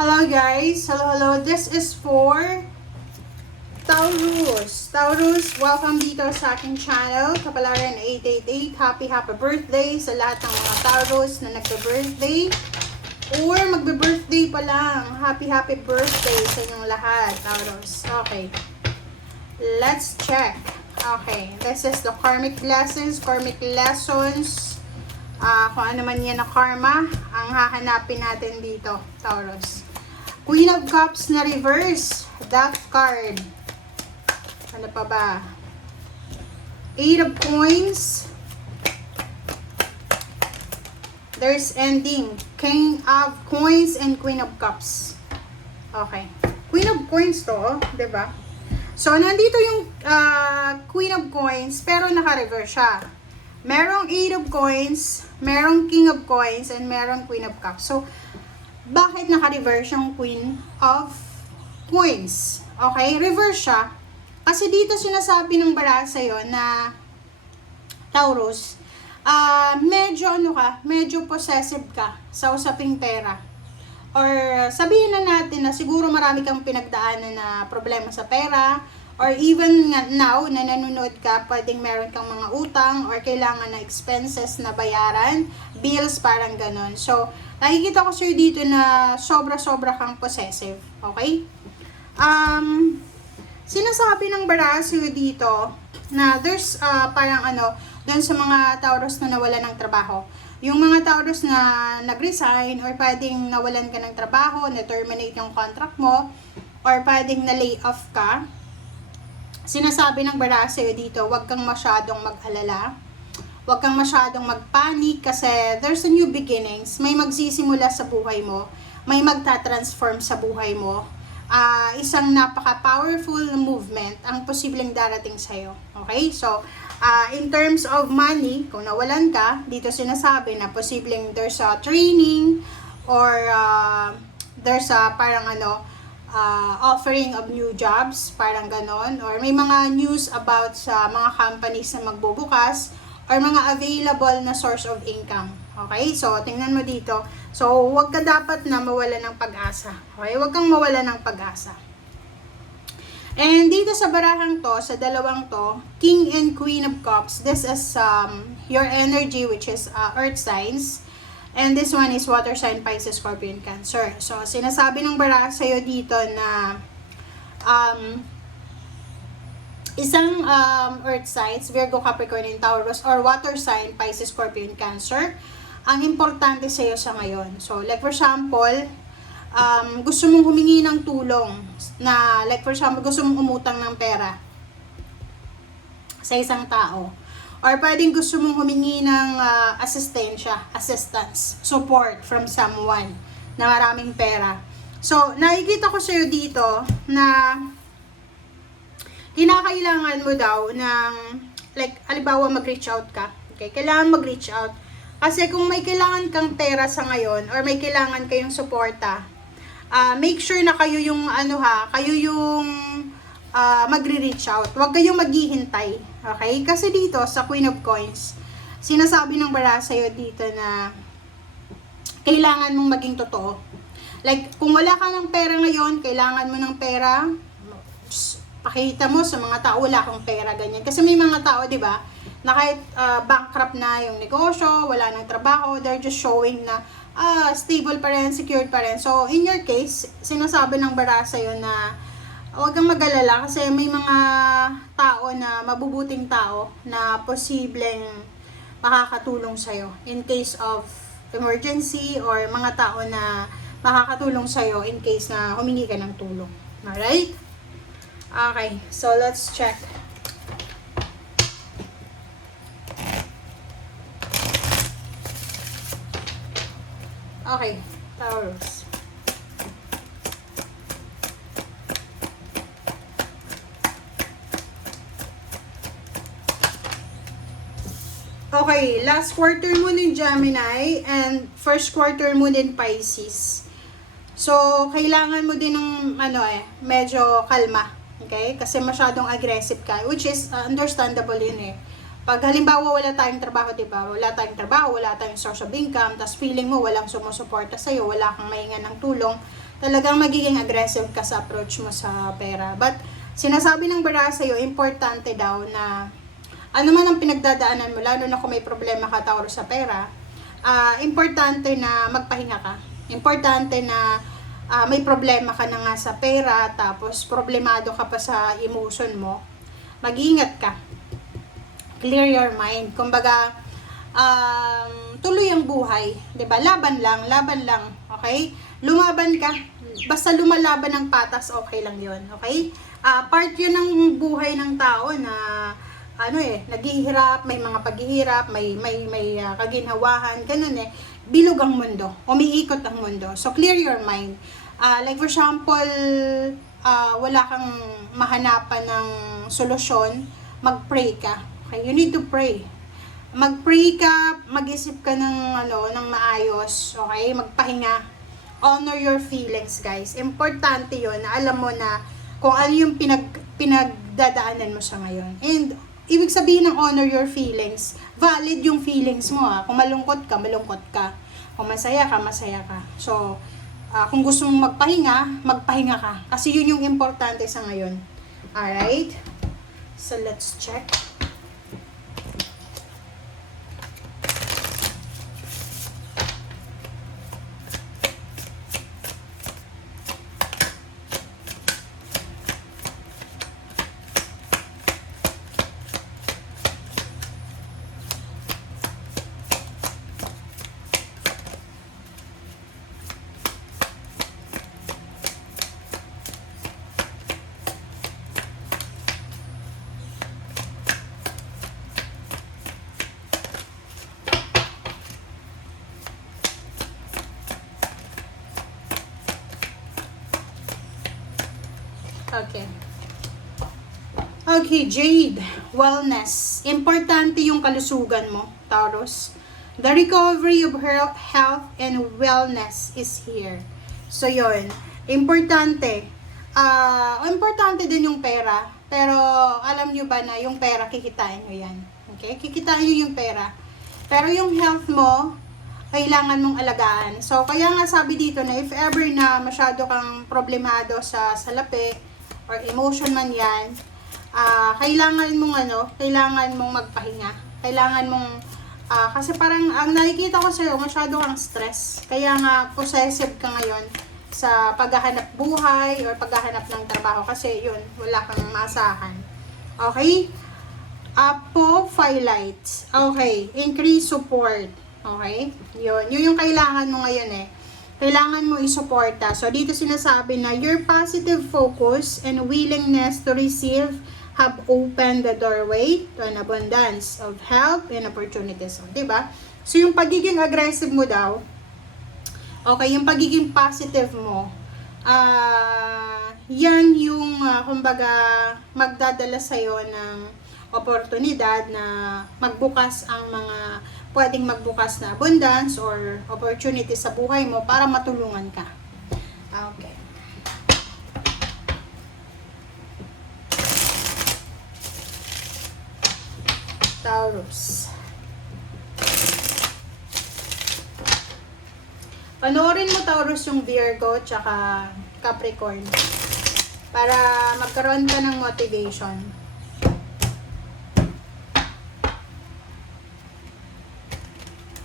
Hello guys, hello. This is for Taurus. Taurus, welcome dito sa aking channel, Kapalaran 888. Happy birthday sa lahat ng mga Taurus na nagbe-birthday or magbe-birthday pa lang. Happy birthday sa inyong lahat, Taurus. Okay, let's check. Okay, this is the karmic lessons, kung ano man yan na karma ang hahanapin natin dito, Taurus. Queen of Cups na reverse, that card. Ano pa ba? Eight of Coins. There's ending. King of Coins and Queen of Cups. Okay. Queen of Coins to, diba? So, nandito yung Queen of Coins, pero naka-reverse siya. Merong 8 of Coins, merong King of Coins, and merong Queen of Cups. So, bakit naka-reverse yung Queen of Coins? Okay, reverse siya. Kasi dito sinasabi ng bara sa'yo na Taurus, medyo possessive ka sa usaping pera. Or sabihin na natin na siguro marami kang pinagdaanan na problema sa pera, or even now na nanonood ka, pwedeng meron kang mga utang or kailangan na expenses na bayaran, bills, parang ganon. So, nakikita ko sa'yo dito na sobra-sobra kang possessive. Okay? Sinasabi ng bara sa'yo dito na there's parang doon sa mga Taurus na nawala ng trabaho. Yung mga Taurus na nag-resign or pwedeng nawalan ka ng trabaho, na-terminate yung contract mo, or pwedeng na-lay off ka, sinasabi ng bara sa'yo dito, huwag kang masyadong mag-alala, huwag kang masyadong mag-panic kasi there's a new beginnings. May magsisimula sa buhay mo, may magta-transform sa buhay mo. Isang napaka-powerful movement ang posibleng darating sa'yo. Okay? So, in terms of money, kung nawalan ka, dito sinasabi na posibleng there's a training or there's a parang offering of new jobs, parang ganon, or may mga news about sa mga companies na magbubukas or mga available na source of income. Okay? So, tingnan mo dito. So, huwag ka dapat na mawala ng pag-asa. Okay? Huwag kang mawala ng pag-asa. And dito sa barahang to, sa dalawang to, King and Queen of Cups, this is your energy, which is earth signs. And this one is water sign, Pisces, Scorpion, Cancer. So, sinasabi ng bara sa'yo dito na isang earth signs, Virgo, Capricorn, and Taurus, or water sign, Pisces, Scorpion, Cancer, ang importante sa'yo sa ngayon. So, like for example, gusto mong humingi ng tulong na, like for example, gusto mong umutang ng pera sa isang tao. Or pwedeng gusto mong humingi ng assistance, support from someone na maraming pera. So, nakikita ko sa'yo dito na kinakailangan mo daw ng, like, halimbawa mag-reach out ka. Okay? Kailangan mag-reach out. Kasi kung may kailangan kang pera sa ngayon or may kailangan kayong suporta, make sure na kayo yung magre-reach out. Huwag kayong maghihintay. Okay? Kasi dito, sa Queen of Coins, sinasabi ng bara sa'yo dito na kailangan mong maging totoo. Like, kung wala ka ng pera ngayon, kailangan mo ng pera, pakita mo sa mga tao, wala kang pera, ganyan. Kasi may mga tao, di ba, na kahit bankrupt na yung negosyo, wala ng trabaho, they're just showing na stable pa rin, secured pa rin. So, in your case, sinasabi ng bara sa'yo na huwag kang mag-alala kasi may mga tao na mabubuting tao na posibleng makakatulong sa'yo in case of emergency or mga tao na makakatulong sa'yo in case na humingi ka ng tulong. Alright? Okay, so let's check. Okay, Taurus. Okay, last quarter moon in Gemini and first quarter moon in Pisces. So, kailangan mo din ng medyo kalma. Okay? Kasi masyadong aggressive ka, which is understandable yun eh. Pag halimbawa wala tayong trabaho, diba? Wala tayong trabaho, wala tayong source of income, tas feeling mo walang sumusuporta sa'yo, wala kang mahinga ng tulong, talagang magiging aggressive ka sa approach mo sa pera. But, sinasabi ng baraha sa'yo, importante daw na ano man ang pinagdadaanan mo, lalo na kung may problema ka, Taurus, sa pera, importante na magpahinga ka. Importante na may problema ka na nga sa pera, tapos problemado ka pa sa emotion mo, mag-iingat ka. Clear your mind. Kumbaga, tuloy ang buhay. 'Di ba? Laban lang. Okay? Lumaban ka. Basta lumalaban ng patas, okay lang yon. Okay? Part yun ng buhay ng tao na naghihirap, may mga paghihirap, may kaginhawahan, ganun bilog ang mundo, umiikot ang mundo. So, clear your mind. Like for example, wala kang mahanapan ng solusyon, mag-pray ka. Okay? You need to pray. Mag-pray ka, mag-isip ka ng maayos, okay? Magpahinga. Honor your feelings, guys. Importante yun na alam mo na kung ano yung pinagdadaanan mo sa ngayon. And, ibig sabihin ng honor your feelings, valid yung feelings mo. Kung malungkot ka, malungkot ka. Kung masaya ka, masaya ka. So, kung gusto mong magpahinga ka. Kasi yun yung importante sa ngayon. Alright? So, let's check. Okay, Jade, wellness. Importante yung kalusugan mo, Taurus. The recovery of her health and wellness is here. So, yun. Importante. Importante din yung pera. Pero, alam nyo ba na yung pera, kikitain nyo yan. Okay? Kikitain nyo yung pera. Pero yung health mo, kailangan mong alagaan. So, kaya nga sabi dito na if ever na masyado kang problemado sa salapi or emotion man yan, kailangan mong magpahinga. Kailangan mong, kasi parang, ang nakikita ko sa'yo, masyado kang stress. Kaya nga, possessive ka ngayon sa paghahanap buhay or paghahanap ng trabaho. Kasi yun, wala kang maasahan. Okay? Apophilites. Okay. Increase support. Okay? Yun yung kailangan mo ngayon Kailangan mo isuporta. So, dito sinasabi na your positive focus and willingness to receive have opened the doorway to an abundance of help and opportunities. So, diba? So, yung pagiging aggressive mo daw, okay, yung pagiging positive mo, yan yung, kumbaga, magdadala sa'yo ng oportunidad na magbukas ang mga pwedeng magbukas na abundance or opportunity sa buhay mo para matulungan ka. Okay. Taurus. Panoorin mo, Taurus, yung Virgo tsaka Capricorn para magkaroon ka ng motivation.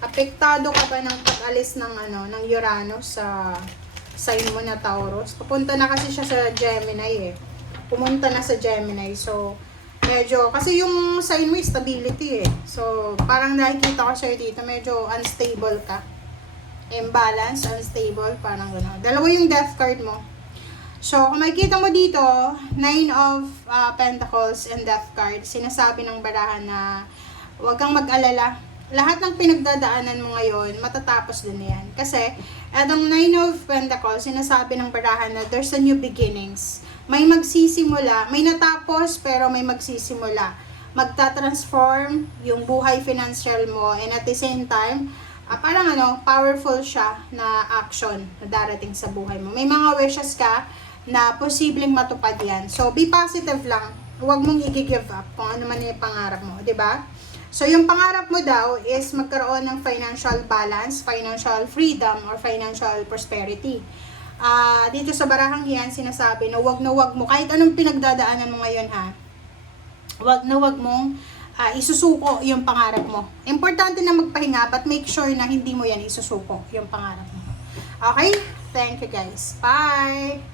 Apektado ka ba ng pag-alis ng Uranus sa sign mo na Taurus? Pupunta na kasi siya sa Gemini Pumunta na sa Gemini. So, medyo, kasi yung sign mo stability So, parang nakikita ko sa'yo dito, medyo unstable ka. Imbalance, unstable, parang gano'n. Dalawa yung death card mo. So, kung makikita mo dito, 9 of Pentacles and death card, sinasabi ng barahan na huwag kang mag-alala. Lahat ng pinagdadaanan mo ngayon, matatapos din yan. Kasi, etong 9 of Pentacles, sinasabi ng barahan na there's a new beginnings. May magsisimula, may natapos, pero may magsisimula. Magta-transform yung buhay financial mo, and at the same time, parang powerful siya na action na darating sa buhay mo. May mga wishes ka na posibleng matupad yan. So, be positive lang. Huwag mong i-give up kung ano man yung pangarap mo, di ba? So, yung pangarap mo daw is magkaroon ng financial balance, financial freedom, or financial prosperity. dito sa barahang yan, sinasabi na wag mo, kahit anong pinagdadaanan mo ngayon ha, wag mong isusuko yung pangarap mo. Importante na magpahinga, but make sure na hindi mo yan isusuko yung pangarap mo. Okay? Thank you guys. Bye!